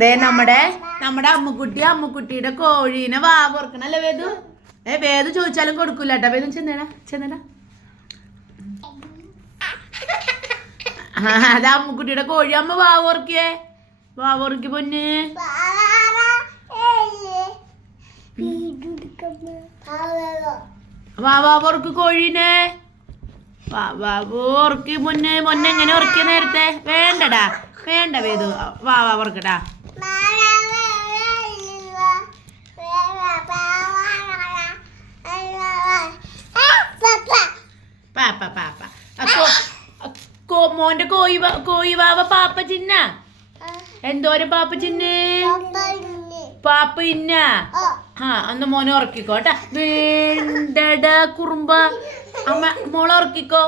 ദേ നമ്മുടെ അമ്മുക്കുട്ടിയുടെ കോഴീനെ വാവോർക്കണല്ലേ വേദു. വേദു ചോദിച്ചാലും കൊടുക്കൂല കേട്ടോ. വേദു ചെന്നേടാ. അത് അമ്മുക്കുട്ടിയുടെ കോഴി. അമ്മ വാവോർക്കി പൊന്ന്. വാവോർക്ക് കോഴീനെ. വാവോർക്കി പൊന്ന്. എങ്ങനെ ഉറക്കിയ നേരത്തെ? വേണ്ട വേദു. വാവോർക്കട്ടാ. മോന്റെ കോഴി വാവ പാപ്പ ചിന്ന. എന്തോരം പാപ്പ ചിന്ന്? പാപ്പ ഇന്ന. അന്ന് മോനെ ഉറക്കിക്കോട്ടാ. വേണ്ടടാ കുറുമ്പ. അമ്മ മോളെ ഉറക്കിക്കോ.